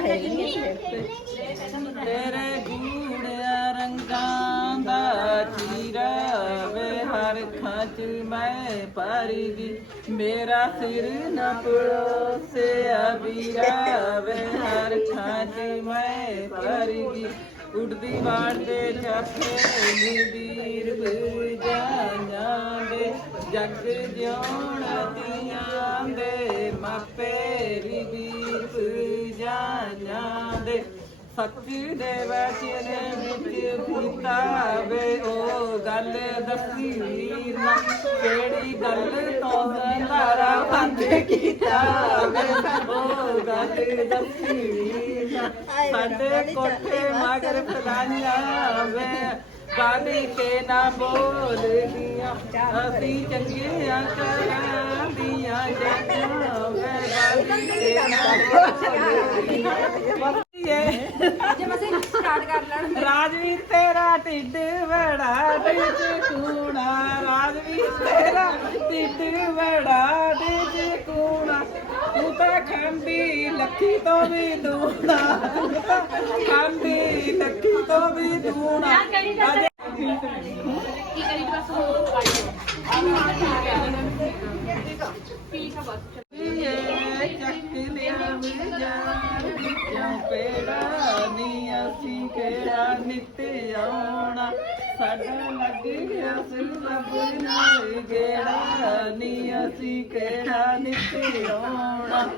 ਹੈ ਨਹੀਂ ਤੇਰੇ ਗੂੜਿਆ ਰੰਗਾਂ ਦਾ ਚੀਰਾ ਵੇ ਹਰ ਖਾਚ ਮੈਂ ਪਰਗੀ ਮੇਰਾ ਸਿਰ ਨਾ ਪੜੋਸਿਆ ਵੀਰਾ ਵੇ ਹਰ ਖਾਚ ਮੈਂ ਪਰਗੀ ਉੜਦੀ ਵਾੜ ਦੇ ਚਾਖੇ ਨੀ ਵੀਰ ਬਜਾਈਆਂ ਦੇ ਜਗ ਜਿਉਣ ਦੀਆਂ ਦੇ ਮਾਪੇ ਸੱਚ ਦੇ ਵਚਨ ਵਿੱਚ ਕੀਤਾ ਵੇ ਉਹ ਗੱਲ ਦੱਸੀ ਵੀਰ ਨਾ। ਕਿਹੜੀ ਗੱਲ ਤੋਂ ਸੰਧਾਰਾ ਬੰਦ ਕੀਤਾ ਵੇ ਉਹ ਗੱਲ ਦੱਸੀ ਵੀਰ ਨਾ। ਸਾਡੇ ਕੋਠੇ ਮਗਰ ਫਲਾਈਆਂ ਵੇ ਗਾਲੀ ਕੇ ਨਾ ਬੋਲਦੀਆਂ ਅਸੀਂ ਚੰਗੀਆਂ ਕਰਾਂਦੀਆਂ ਜਾਂਦੀਆਂ ਵੇ ਗਾਲੀ ਕੇ ਨਾ ਬੋਲਦੀਆਂ ਜੇ ਮਸੇ ਸਟਾਰਟ ਕਰ ਲੈਣ ਰਾਜਵੀਰ ਤੇਰਾ ਢਿੱਡ ਬੜਾ ਢਿੱਡ ਕੂਣਾ ਰਾਜਵੀਰ ਤੇਰਾ ਢਿੱਡ ਬੜਾ ਢਿੱਡ ਕੂਣਾ ਤੂੰ ਤਾਂ ਖਾਂਦੀ ਲੱਖੀ ਤੋਂ ਵੀ ਦੂਣਾ ਤੂੰ ਤਾਂ ਖਾਂਦੀ ਲੱਖੀ ਤੋਂ ਵੀ ਦੂਣਾ ਅੱਜ ਕੀ ਕਰੀ ਬਸ ਉਹ ਕਾੜੀ ਠੀਕ ਆ ਬਸ ਇਹ ਚੱਕ ਲਿਆ ਵਿਜਾਰ ਵਿੱਚੋਂ ਪੇੜਾ ਨੀ ਅਸੀਂ ਕਿਹੜਾ ਆਉਣਾ? ਸਾਡਾ ਲੱਗ ਗਿਆ ਸੀ ਰੱਬ ਨਾਲ ਗੇੜਾ ਨੀ ਅਸੀਂ ਕਿਹੜਾ ਨਿੱਤ ਆਉਣਾ?